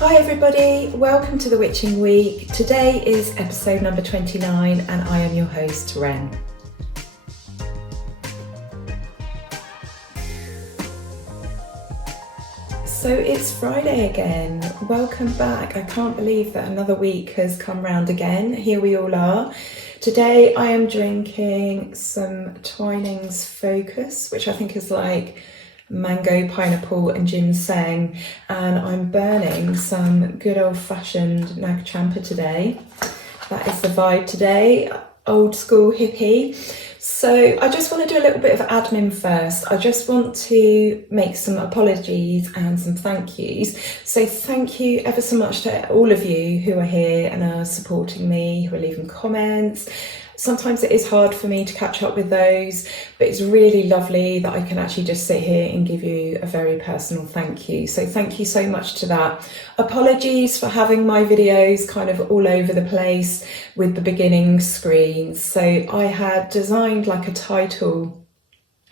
Hi everybody, welcome to the Witching Week. Today is episode number 29 and I am your host, Ren. So it's Friday again. Welcome back. I can't believe that another week has come round again. Here we all are. Today I am drinking some Twinings Focus, which I think is like mango, pineapple and ginseng, and I'm burning some good old-fashioned Nag Champa today. That is the vibe today, old school hippie. So I just want to do a little bit of admin first. I just want to make some apologies and some thank yous. So thank you ever so much to all of you who are here and are supporting me, who are leaving comments. Sometimes it is hard for me to catch up with those, but it's really lovely that I can actually just sit here and give you a very personal thank you. So thank you so much to that. Apologies for having my videos kind of all over the place with the beginning screens. So I had designed like a title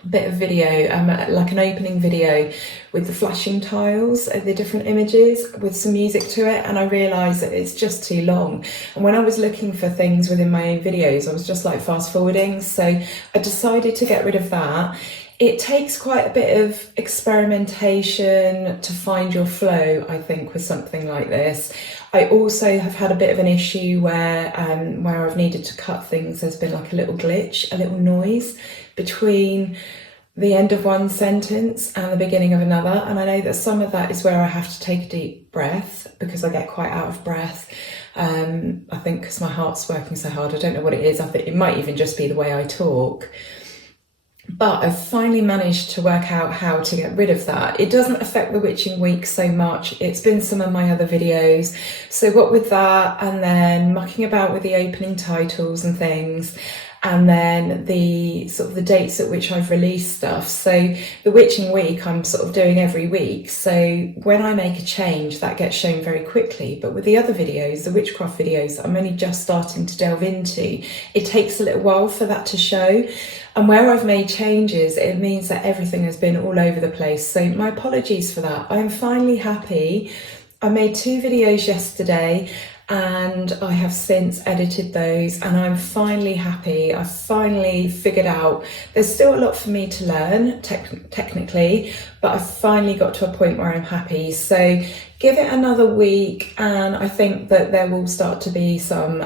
bit of video, like an opening video with the flashing tiles, the different images with some music to it, and I realised that it's just too long, and when I was looking for things within my own videos I was just like fast forwarding, so I decided to get rid of that. It takes quite a bit of experimentation to find your flow, I think, with something like this. I also have had a bit of an issue where I've needed to cut things. There's been like a little glitch, a little noise between the end of one sentence and the beginning of another, and I know that some of that is where I have to take a deep breath because I get quite out of breath. I think because my heart's working so hard. I don't know what it is. I think it might even just be the way I talk. But I've finally managed to work out how to get rid of that. It doesn't affect the Witching Week so much. It's been some of my other videos. So what with that, and then mucking about with the opening titles and things, and then the sort of the dates at which I've released stuff. So the Witching Week I'm sort of doing every week. So when I make a change, that gets shown very quickly. But with the other videos, the Witchcraft videos that I'm only just starting to delve into, it takes a little while for that to show. And where I've made changes, it means that everything has been all over the place. So my apologies for that. I'm finally happy. I made 2 videos yesterday and I have since edited those, and I'm finally happy. I finally figured out there's still a lot for me to learn technically, but I finally got to a point where I'm happy. So give it another week and I think that there will start to be some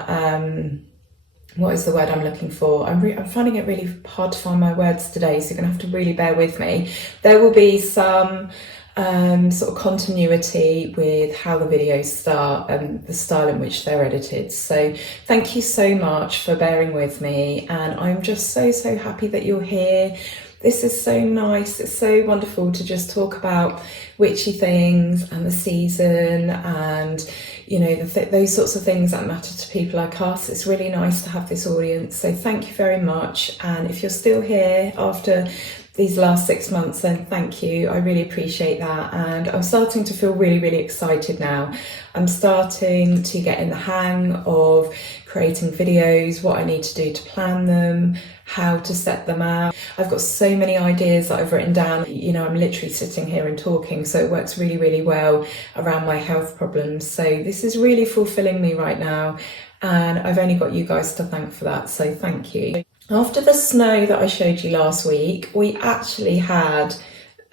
what is the word I'm looking for? I'm finding it really hard to find my words today, so you're gonna have to really bear with me. There will be some sort of continuity with how the videos start and the style in which they're edited. So thank you so much for bearing with me, and I'm just so happy that you're here. This is so nice. It's so wonderful to just talk about witchy things and the season and, you know, those sorts of things that matter to people like us. It's really nice to have this audience. So thank you very much. And if you're still here after these last 6 months, then thank you. I really appreciate that. And I'm starting to feel really excited now. I'm starting to get in the hang of creating videos, what I need to do to plan them, how to set them out. I've got so many ideas that I've written down. You know, I'm literally sitting here and talking, so it works really well around my health problems. So this is really fulfilling me right now, and I've only got you guys to thank for that, so thank you. After the snow that I showed you last week, we actually had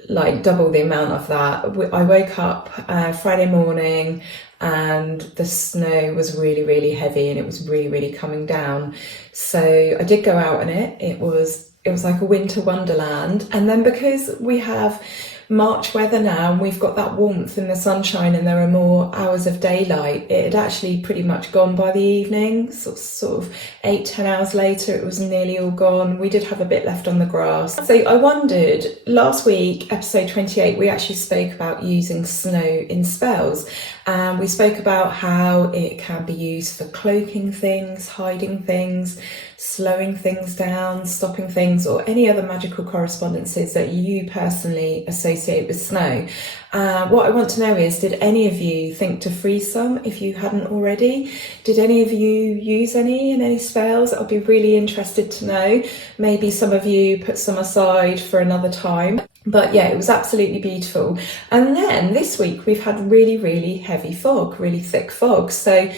like double the amount of that. I woke up Friday morning and the snow was really heavy and it was really coming down. So I did go out in it. It was like a winter wonderland. And then because we have March weather now and we've got that warmth and the sunshine and there are more hours of daylight, it had actually pretty much gone by the evening. Sort of 8-10 hours later it was nearly all gone. We did have a bit left on the grass. So I wondered, last week, episode 28, we actually spoke about using snow in spells, and we spoke about how it can be used for cloaking things, hiding things, slowing things down, stopping things, or any other magical correspondences that you personally associate with snow. What I want to know is, did any of you think to freeze some if you hadn't already? Did any of you use any in any spells? I'll be really interested to know. Maybe some of you put some aside for another time. But yeah, it was absolutely beautiful. And then this week we've had really, really heavy fog, really thick fog. So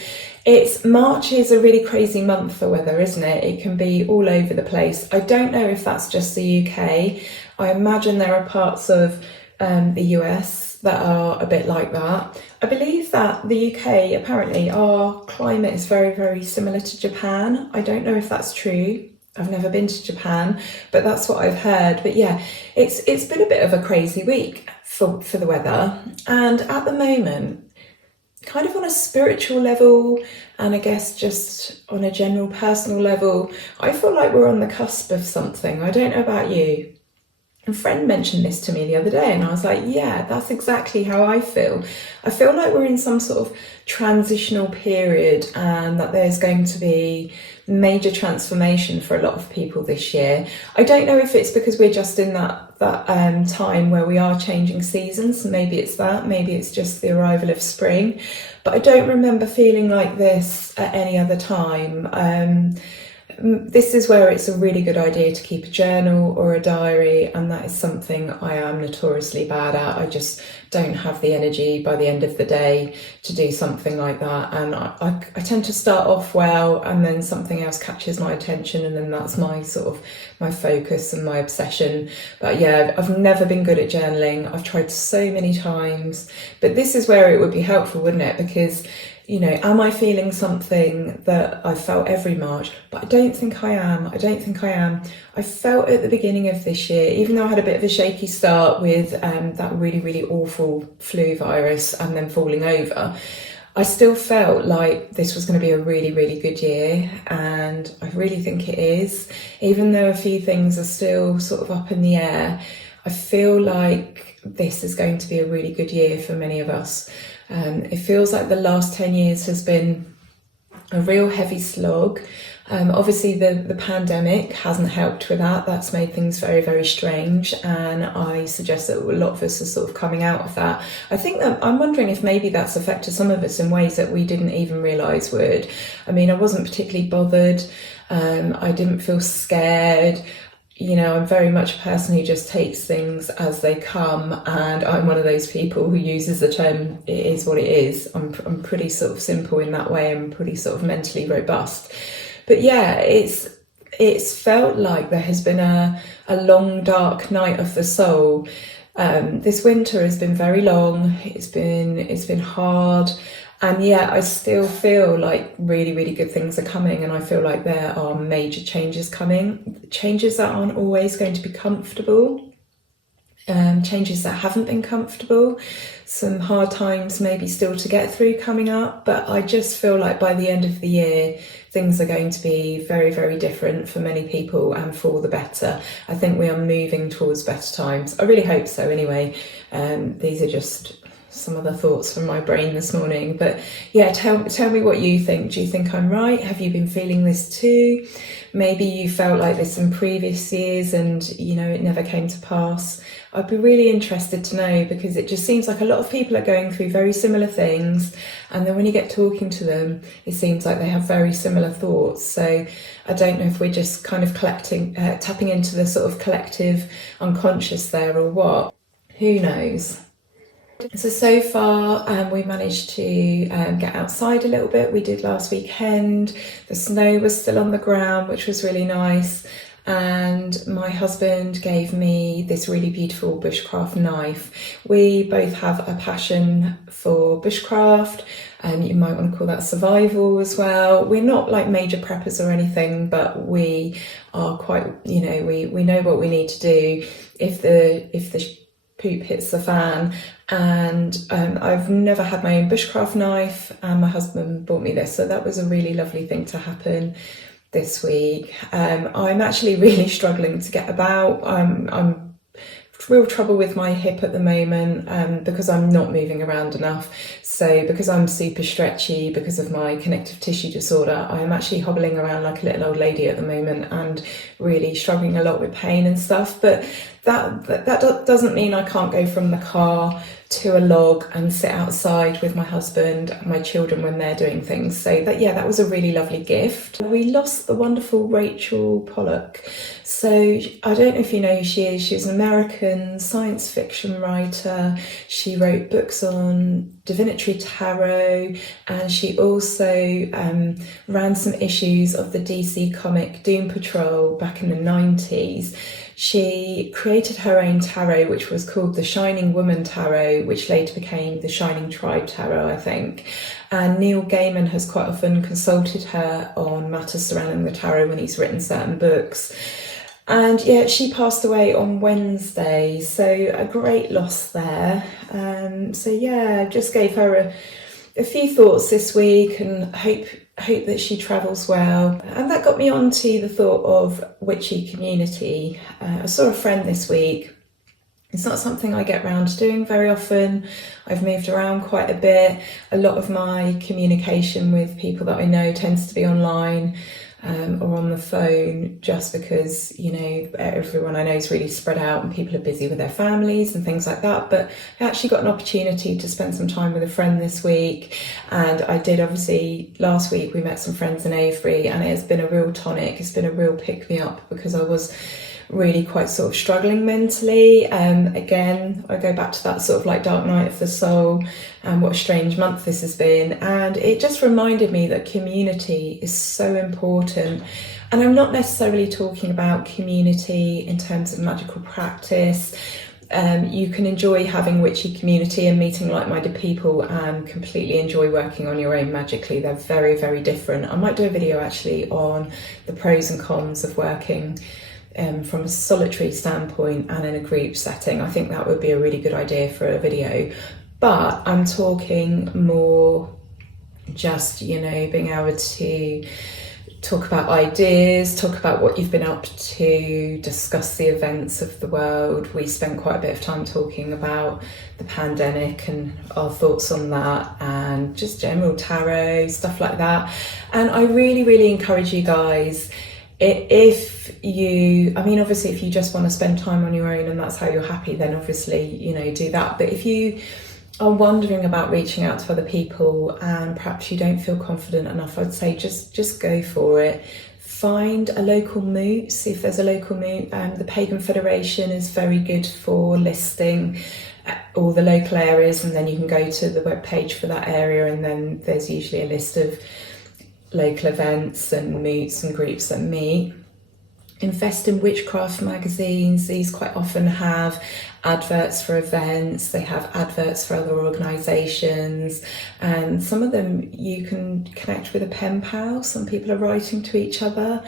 March is a really crazy month for weather, isn't it? It can be all over the place. I don't know if that's just the UK. I imagine there are parts of the US that are a bit like that. I believe that the UK, apparently, our climate is very, very similar to Japan. I don't know if that's true. I've never been to Japan, but that's what I've heard. But yeah, it's been a bit of a crazy week for the weather. And at the moment, kind of on a spiritual level, and I guess just on a general personal level, I feel like we're on the cusp of something. I don't know about you. A friend mentioned this to me the other day, and I was like, yeah, that's exactly how I feel. I feel like we're in some sort of transitional period, and that there's going to be major transformation for a lot of people this year. I don't know if it's because we're just in that time where we are changing seasons. Maybe it's that, maybe it's just the arrival of spring, but I don't remember feeling like this at any other time. This is where it's a really good idea to keep a journal or a diary, and that is something I am notoriously bad at. I just don't have the energy by the end of the day to do something like that, and I tend to start off well, and then something else catches my attention, and then that's my sort of my focus and my obsession. But yeah, I've never been good at journaling. I've tried so many times, but this is where it would be helpful, wouldn't it? Because am I feeling something that I felt every March? But I don't think I am. I felt at the beginning of this year, even though I had a bit of a shaky start with that really, really awful flu virus and then falling over, I still felt like this was going to be a really, really good year. And I really think it is. Even though a few things are still sort of up in the air, I feel like this is going to be a really good year for many of us. It feels like the last 10 years has been a real heavy slog. Obviously the pandemic hasn't helped with that. That's made things very, very strange. And I suggest that a lot of us are sort of coming out of that. I think that I'm wondering if maybe that's affected some of us in ways that we didn't even realise would. I mean, I wasn't particularly bothered. I didn't feel scared. I'm very much a person who just takes things as they come, and I'm one of those people who uses the term "it is what it is." I'm pretty sort of simple in that way. I'm pretty sort of mentally robust. But yeah, it's felt like there has been a long dark night of the soul. This winter has been very long. It's been hard. And yet I still feel like really, really good things are coming, and I feel like there are major changes coming. Changes that aren't always going to be comfortable, changes that haven't been comfortable, some hard times maybe still to get through coming up, but I just feel like by the end of the year, things are going to be very, very different for many people and for the better. I think we are moving towards better times. I really hope so anyway. These are just some of the thoughts from my brain this morning. But yeah, tell me what you think. Do you think I'm right? Have you been feeling this too? Maybe you felt like this in previous years and it never came to pass. I'd be really interested to know, because it just seems like a lot of people are going through very similar things, and then when you get talking to them, it seems like they have very similar thoughts. So I don't know if we're just kind of tapping into the sort of collective unconscious there or what. Who knows? So far we managed to get outside a little bit. We did last weekend. The snow was still on the ground, which was really nice. And my husband gave me this really beautiful bushcraft knife. We both have a passion for bushcraft, and you might want to call that survival as well. We're not like major preppers or anything, but we are quite, we know what we need to do if the poop hits the fan. And I've never had my own bushcraft knife, and my husband bought me this, so that was a really lovely thing to happen this week. I'm actually really struggling to get about. I'm real trouble with my hip at the moment because I'm not moving around enough. So because I'm super stretchy, because of my connective tissue disorder, I'm actually hobbling around like a little old lady at the moment and really struggling a lot with pain and stuff. But that doesn't mean I can't go from the car to a log and sit outside with my husband and my children when they're doing things. So that was a really lovely gift. We lost the wonderful Rachel Pollack. So I don't know if you know who she is. She's an American science fiction writer. She wrote books on divinatory tarot, and she also ran some issues of the DC comic Doom Patrol back in the 90s. She created her own tarot, which was called the Shining Woman Tarot, which later became the Shining Tribe Tarot, I think. And Neil Gaiman has quite often consulted her on matters surrounding the tarot when he's written certain books. And yeah, she passed away on Wednesday, so a great loss there. Just gave her a few thoughts this week, and hope that she travels well. And that got me on to the thought of witchy community. I saw a friend this week. It's not something I get around to doing very often. I've moved around quite a bit. A lot of my communication with people that I know tends to be online or on the phone, just because, you know, everyone I know is really spread out and people are busy with their families and things like that. But I actually got an opportunity to spend some time with a friend this week, and I did, obviously last week we met some friends in Avery, and it has been a real tonic. It's been a real pick me up, because I was really quite sort of struggling mentally. Again, I go back to that sort of like dark night of the soul, and what a strange month this has been. And it just reminded me that community is so important. And I'm not necessarily talking about community in terms of magical practice. You can enjoy having witchy community and meeting like-minded people, and completely enjoy working on your own magically. They're very, very different. I might do a video actually on the pros and cons of working from a solitary standpoint and in a group setting. I think that would be a really good idea for a video. But I'm talking more just, you know, being able to talk about ideas, talk about what you've been up to, discuss the events of the world. We spent quite a bit of time talking about the pandemic and our thoughts on that, and just general tarot, stuff like that. And I really, really encourage you guys, if you, I mean, obviously if you just want to spend time on your own and that's how you're happy, then obviously, you know, do that. But if you are wondering about reaching out to other people and perhaps you don't feel confident enough, I'd say just go for it. Find a local moot, see if there's a local moot. The Pagan Federation is very good for listing all the local areas, and then you can go to the webpage for that area, and then there's usually a list of local events and moots and groups that meet. Invest in Witchcraft magazines. These quite often have adverts for events, they have adverts for other organisations, and some of them you can connect with a pen pal. Some people are writing to each other.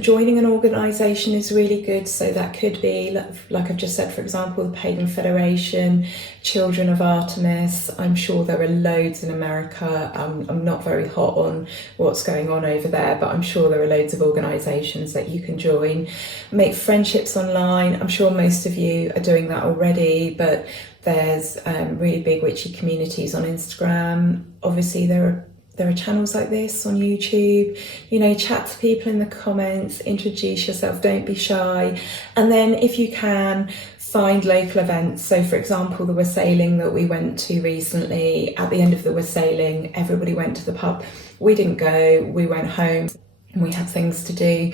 Joining an organisation is really good, so that could be, like I've just said, for example, the Pagan Federation, Children of Artemis. I'm sure there are loads in America. I'm not very hot on what's going on over there, but I'm sure there are loads of organisations that you can join. Make friendships online. I'm sure most of you are doing that already, but there's really big witchy communities on Instagram. Obviously there are channels like this on YouTube. You know, chat to people in the comments, introduce yourself, don't be shy. And then if you can, find local events. So for example, the wassailing that we went to recently, at the end of the wassailing, everybody went to the pub. We didn't go, we went home and we had things to do.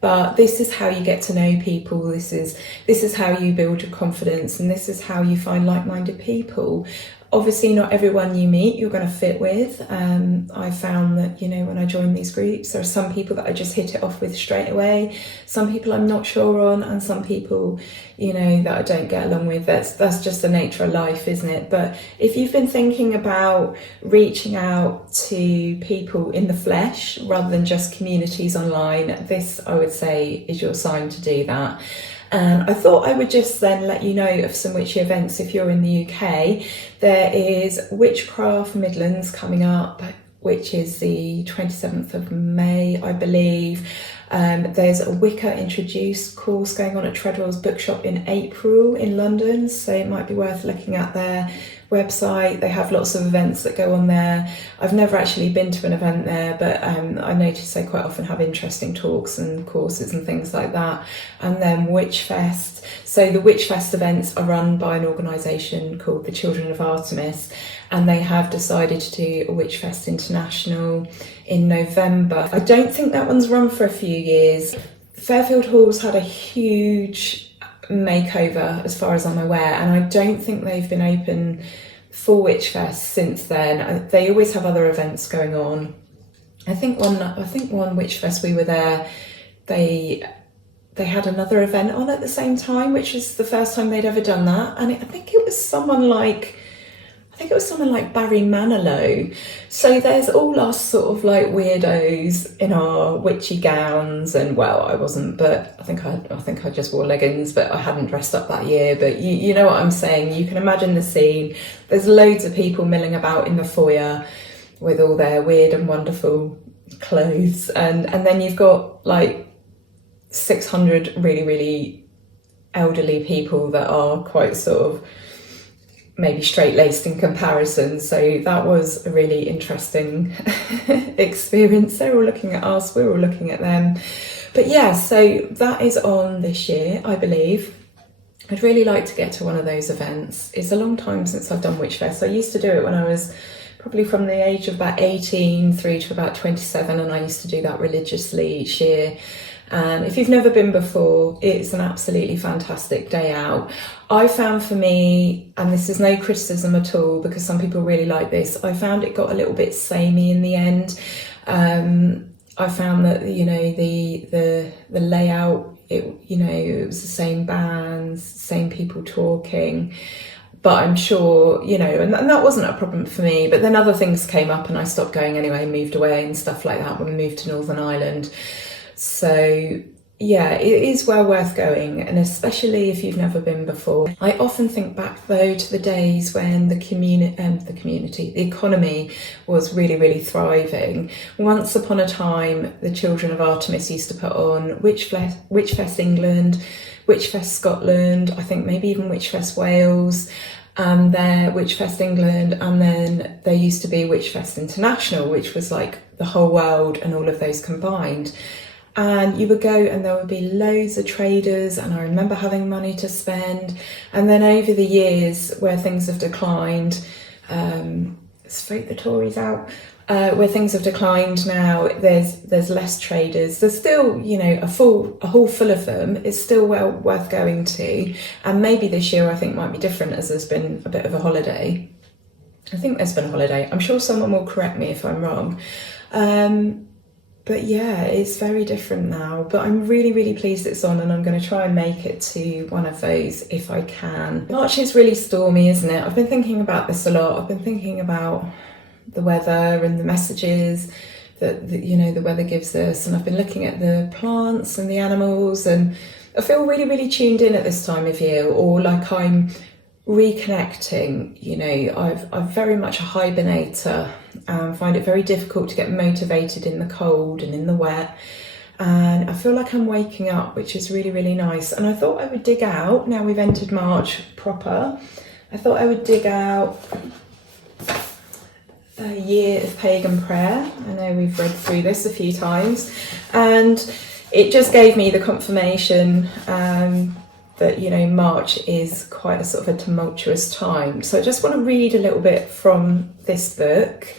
But this is how you get to know people. This is how you build your confidence, and this is how you find like-minded people. Obviously, not everyone you meet you're going to fit with. I found that, you know, when I join these groups, there are some people that I just hit it off with straight away. Some people I'm not sure on, and some people, you know, that I don't get along with. That's just the nature of life, isn't it? But if you've been thinking about reaching out to people in the flesh rather than just communities online, this, I would say, is your sign to do that. And I thought I would just then let you know of some witchy events if you're in the UK. There is Witchcraft Midlands coming up, which is the 27th of May, I believe. There's a Wicca Introduced course going on at Treadwell's Bookshop in April in London, so it might be worth looking at there. website. They have lots of events that go on there. I've never actually been to an event there, but I notice they quite often have interesting talks and courses and things like that. And then Witchfest. So the Witchfest events are run by an organisation called the Children of Artemis, and they have decided to do a Witchfest International in November. I don't think that one's run for a few years. Fairfield Hall's had a huge makeover as far as I'm aware, and I don't think they've been open for Witchfest since then. They always have other events going on. I think one Witchfest we were there, they had another event on at the same time, which is the first time they'd ever done that, and I think it was someone like Barry Manilow. So there's all us sort of like weirdos in our witchy gowns, and well, I wasn't, but I think I just wore leggings, but I hadn't dressed up that year. But you know what I'm saying. You can imagine the scene. There's loads of people milling about in the foyer with all their weird and wonderful clothes, and then you've got like 600 really, really elderly people that are quite sort of maybe straight-laced in comparison. So that was a really interesting experience. They're all looking at us, we're all looking at them. But yeah, so that is on this year, I believe. I'd really like to get to one of those events. It's a long time since I've done Witchfest. I used to do it when I was probably from the age of about 18 through to about 27, and I used to do that religiously each year. And if you've never been before, it's an absolutely fantastic day out. I found for me, and this is no criticism at all because some people really like this, I found it got a little bit samey in the end. I found that, you know, the layout, it was the same bands, same people talking. But I'm sure, you know, and that wasn't a problem for me. But then other things came up and I stopped going anyway, moved away and stuff like that when we moved to Northern Ireland. So yeah, it is well worth going, and especially if you've never been before. I often think back though to the days when the economy was really, really thriving. Once upon a time, the Children of Artemis used to put on Witchfest England, Witchfest Scotland, I think maybe even Witchfest Wales, and then Witchfest England, and then there used to be Witchfest International, which was like the whole world and all of those combined. And you would go and there would be loads of traders, and I remember having money to spend. And then over the years where things have declined, let's vote the Tories out, where things have declined now, there's less traders. There's still, you know, a hall full of them. It's still well worth going to. And maybe this year I think might be different as there's been a bit of a holiday. I think there's been a holiday. I'm sure someone will correct me if I'm wrong. But yeah, it's very different now. But I'm really, really pleased it's on, and I'm going to try and make it to one of those if I can. March is really stormy, isn't it? I've been thinking about this a lot. I've been thinking about the weather and the messages that you know, the weather gives us, and I've been looking at the plants and the animals, and I feel really, really tuned in at this time of year, or like I'm reconnecting. You know, I'm very much a hibernator and find it very difficult to get motivated in the cold and in the wet, and I feel like I'm waking up, which is really, really nice. And I thought I would dig out, now we've entered March proper, I thought I would dig out a year of pagan prayer. I know we've read through this a few times, and it just gave me the confirmation that, you know, March is quite a sort of a tumultuous time. So I just want to read a little bit from this book,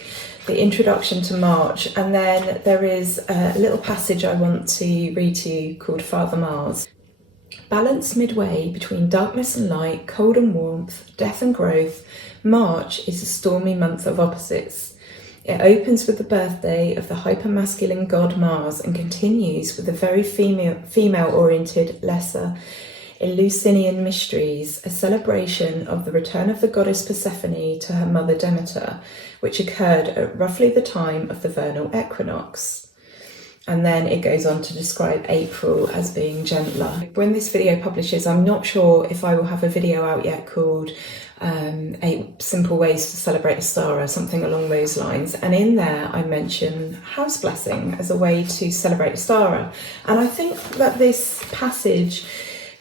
the introduction to March, and then there is a little passage I want to read to you called Father Mars. Balanced midway between darkness and light, cold and warmth, death and growth, March is a stormy month of opposites. It opens with the birthday of the hypermasculine god Mars and continues with the very female-oriented lesser Eleusinian Mysteries, a celebration of the return of the goddess Persephone to her mother Demeter, which occurred at roughly the time of the vernal equinox. And then it goes on to describe April as being gentler. When this video publishes, I'm not sure if I will have a video out yet called 8 Simple Ways to Celebrate a Star or something along those lines. And in there I mention house blessing as a way to celebrate a star. And I think that this passage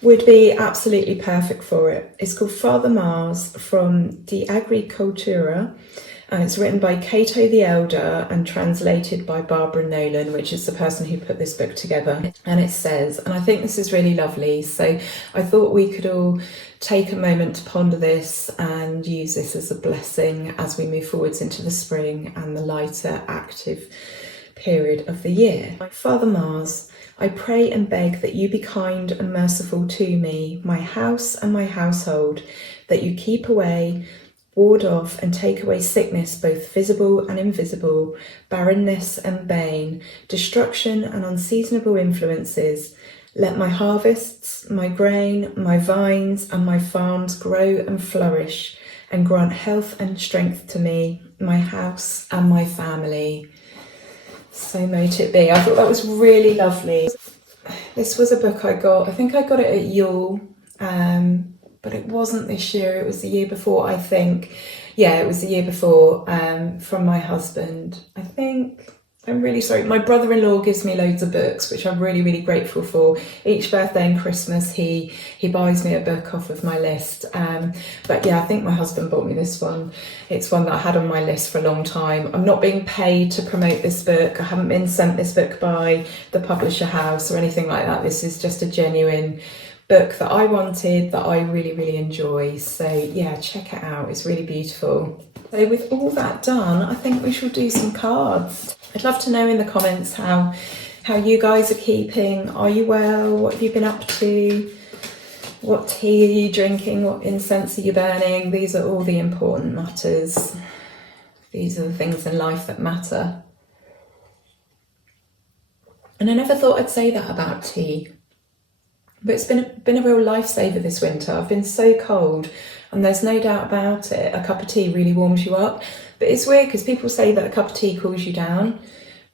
would be absolutely perfect for it. It's called Father Mars from De Agricultura, and it's written by Cato the Elder and translated by Barbara Nolan, which is the person who put this book together. And it says, and I think this is really lovely, so I thought we could all take a moment to ponder this and use this as a blessing as we move forwards into the spring and the lighter, active period of the year. Father Mars, I pray and beg that you be kind and merciful to me, my house and my household, that you keep away, ward off and take away sickness, both visible and invisible, barrenness and bane, destruction and unseasonable influences. Let my harvests, my grain, my vines and my farms grow and flourish, and grant health and strength to me, my house and my family. So mote it be. I thought that was really lovely. This was a book I think I got it at Yule, but it wasn't this year, it was the year before, I think. Yeah, it was the year before, from my husband. I think, I'm really sorry, my brother-in-law gives me loads of books, which I'm really, really grateful for. Each birthday and Christmas, he buys me a book off of my list. But yeah, I think my husband bought me this one. It's one that I had on my list for a long time. I'm not being paid to promote this book. I haven't been sent this book by the publisher house or anything like that. This is just a genuine book that I wanted, that I really, really enjoy. So yeah, check it out. It's really beautiful. So with all that done, I think we shall do some cards. I'd love to know in the comments how you guys are keeping. Are you well? What have you been up to? What tea are you drinking? What incense are you burning? These are all the important matters. These are the things in life that matter. And I never thought I'd say that about tea. But it's been a real lifesaver this winter. I've been so cold, and there's no doubt about it, a cup of tea really warms you up. But it's weird because people say that a cup of tea cools you down,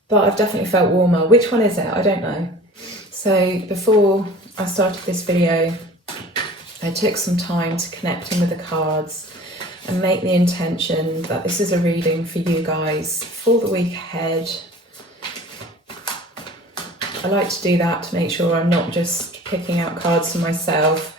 but I've definitely felt warmer. Which one is it? I don't know. So before I started this video, I took some time to connect in with the cards and make the intention that this is a reading for you guys for the week ahead. I like to do that to make sure I'm not just picking out cards for myself.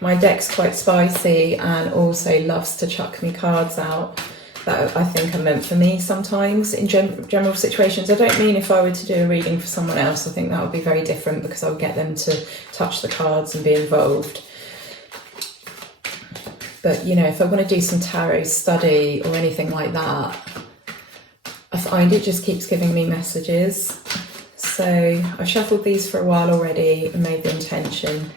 My deck's quite spicy and also loves to chuck me cards out that I think are meant for me sometimes in general situations. I don't mean if I were to do a reading for someone else. I think that would be very different because I would get them to touch the cards and be involved. But you know, if I want to do some tarot study or anything like that, I find it just keeps giving me messages. So I've shuffled these for a while already and made the intention.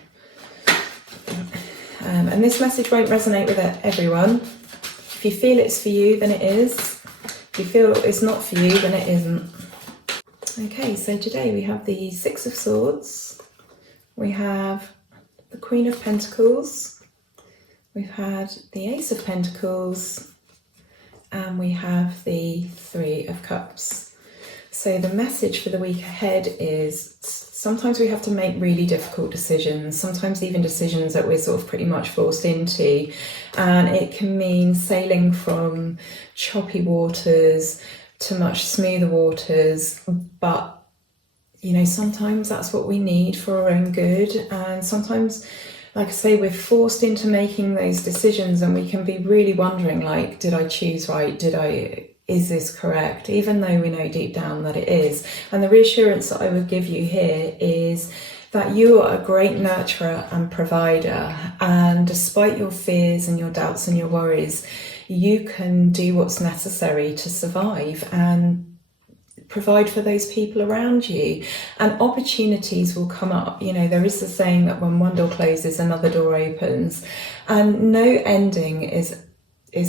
And this message won't resonate with everyone. If you feel it's for you, then it is. If you feel it's not for you, then it isn't. Okay, so today we have the Six of Swords. We have the Queen of Pentacles. We've had the Ace of Pentacles. And we have the Three of Cups. So the message for the week ahead is sometimes we have to make really difficult decisions, sometimes even decisions that we're sort of pretty much forced into. And it can mean sailing from choppy waters to much smoother waters. But, you know, sometimes that's what we need for our own good. And sometimes, like I say, we're forced into making those decisions and we can be really wondering, like, did I choose right? Is this correct? Even though we know deep down that it is. And the reassurance that I would give you here is that you are a great nurturer and provider. And despite your fears and your doubts and your worries, you can do what's necessary to survive and provide for those people around you. And opportunities will come up. You know, there is the saying that when one door closes, another door opens. And no ending is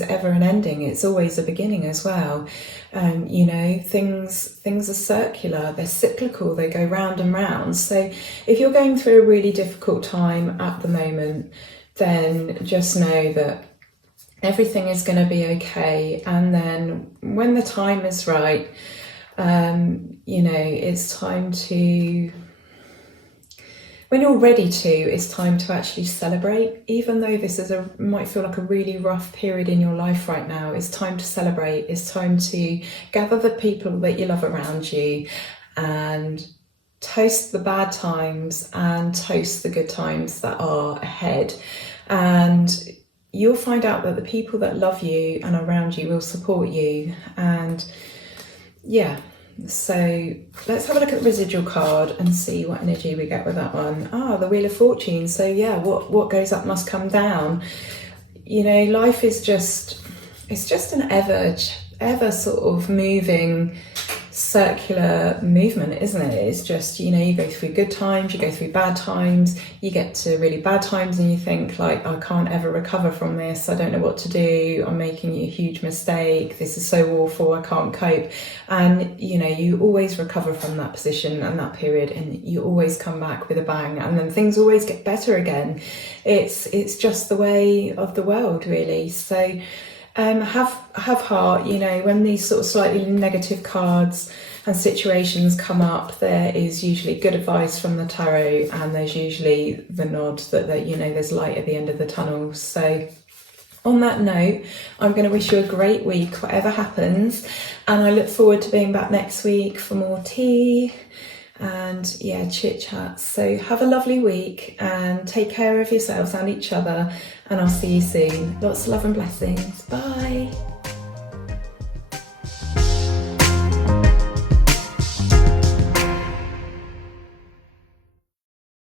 ever an ending. It's always a beginning as well. You know, things are circular, they're cyclical, they go round and round. So if you're going through a really difficult time at the moment, then just know that everything is going to be okay. And then when the time is right, you know, it's time to, when you're ready to, it's time to actually celebrate. Even though this is might feel like a really rough period in your life right now, it's time to celebrate. It's time to gather the people that you love around you and toast the bad times and toast the good times that are ahead. And you'll find out that the people that love you and around you will support you. And yeah, so let's have a look at the residual card and see what energy we get with that one. The Wheel of Fortune. So yeah, what goes up must come down. You know, life is just, it's just an ever sort of moving circular movement, isn't it? It's just, you know, you go through good times, you go through bad times, you get to really bad times and you think like, I can't ever recover from this, I don't know what to do, I'm making a huge mistake, this is so awful, I can't cope. And you know, you always recover from that position and that period, and you always come back with a bang, and then things always get better again. It's just the way of the world, really. So have heart, you know, when these sort of slightly negative cards and situations come up, there is usually good advice from the tarot, and there's usually the nod that you know, there's light at the end of the tunnel. So on that note, I'm going to wish you a great week, whatever happens, and I look forward to being back next week for more tea and yeah, chit chat. So have a lovely week and take care of yourselves and each other, and I'll see you soon. Lots of love and blessings. Bye.